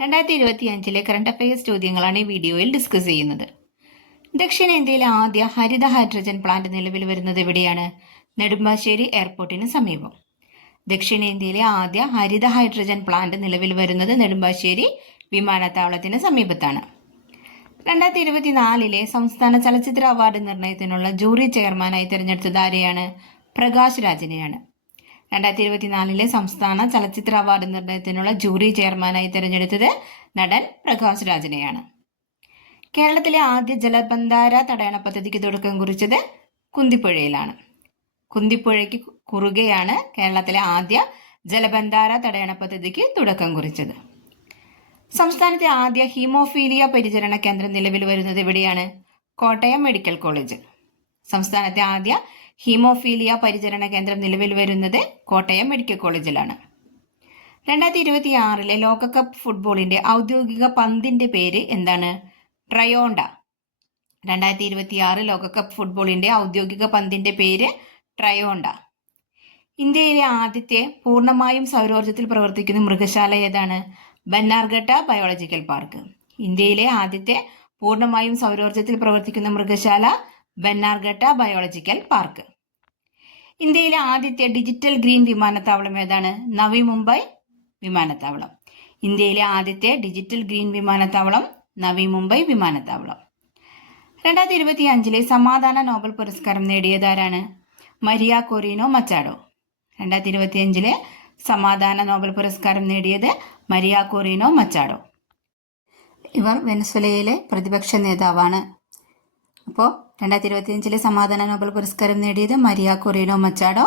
2025 current affairs ചോദ്യങ്ങളാണ് ഈ വീഡിയോയിൽ ഡിസ്കസ് ചെയ്യുന്നത്. ദക്ഷിണേന്ത്യയിലെ ആദ്യ ഹരിത ഹൈഡ്രജൻ പ്ലാന്റ് നിലവിൽ വരുന്നത് എവിടെയാണ്? നെടുമ്പാശ്ശേരി എയർപോർട്ടിന് സമീപം. ദക്ഷിണേന്ത്യയിലെ ആദ്യ ഹരിത ഹൈഡ്രജൻ പ്ലാന്റ് നിലവിൽ വരുന്നത് നെടുമ്പാശ്ശേരി വിമാനത്താവളത്തിന് സമീപത്താണ്. 2024 സംസ്ഥാന ചലച്ചിത്ര അവാർഡ് നിർണയത്തിനുള്ള ജൂറി ചെയർമാനായി തിരഞ്ഞെടുത്തത് ആരെയാണ്? പ്രകാശ് രാജിനെയാണ്. 2024 സംസ്ഥാന ചലച്ചിത്ര അവാർഡ് നിർണയത്തിനുള്ള ജൂറി ചെയർമാനായി തിരഞ്ഞെടുത്തത് നടൻ പ്രകാശ് രാജിനെയാണ്. കേരളത്തിലെ ആദ്യ ജലബന്ധാര തടയണ പദ്ധതിക്ക് തുടക്കം കുറിച്ചത് കുന്തിപ്പുഴയിലാണ്. കുന്തിപ്പുഴയ്ക്ക് കുറുകെയാണ് കേരളത്തിലെ ആദ്യ ജലബന്ധാര തടയണ പദ്ധതിക്ക് തുടക്കം കുറിച്ചത്. സംസ്ഥാനത്തെ ആദ്യ ഹീമോഫീലിയ പരിചരണ കേന്ദ്രം നിലവിൽ വരുന്നത് എവിടെയാണ്? Kottayam medical college. സംസ്ഥാനത്തെ ആദ്യ ഹീമോഫീലിയ പരിചരണ കേന്ദ്രം നിലവിൽ വരുന്നത് കോട്ടയം മെഡിക്കൽ കോളേജിലാണ്. 2026 ലോകകപ്പ് ഫുട്ബോളിന്റെ ഔദ്യോഗിക പന്തിന്റെ പേര് എന്താണ്? ട്രയോണ്ട. 2026 ലോകകപ്പ് ഫുട്ബോളിന്റെ ഔദ്യോഗിക പന്തിന്റെ പേര് ട്രയോണ്ട. ഇന്ത്യയിലെ ആദ്യത്തെ പൂർണ്ണമായും സൗരോർജ്ജത്തിൽ പ്രവർത്തിക്കുന്ന മൃഗശാല ഏതാണ്? Bannerghatta biological park. ഇന്ത്യയിലെ ആദ്യത്തെ പൂർണ്ണമായും സൗരോർജ്ജത്തിൽ പ്രവർത്തിക്കുന്ന മൃഗശാല ബന്നാർഘട്ട ബയോളജിക്കൽ പാർക്ക്. ഇന്ത്യയിലെ ആദ്യത്തെ ഡിജിറ്റൽ ഗ്രീൻ വിമാനത്താവളം ഏതാണ്? നവി മുംബൈ വിമാനത്താവളം. ഇന്ത്യയിലെ ആദ്യത്തെ ഡിജിറ്റൽ ഗ്രീൻ വിമാനത്താവളം നവി മുംബൈ വിമാനത്താവളം. 2025 സമാധാന നോബൽ പുരസ്കാരം നേടിയതാരാണ്? മരിയ കൊറീനോ മച്ചാഡോ. 2025 സമാധാന നോബൽ പുരസ്കാരം നേടിയത് മരിയ കൊറീനോ മച്ചാഡോ. ഇവർ വെനസ്വലയിലെ പ്രതിപക്ഷ നേതാവാണ്. അപ്പോൾ 2025 സമാധാന നോബൽ പുരസ്കാരം നേടിയത് മരിയ കൊറീനോ മച്ചാഡോ.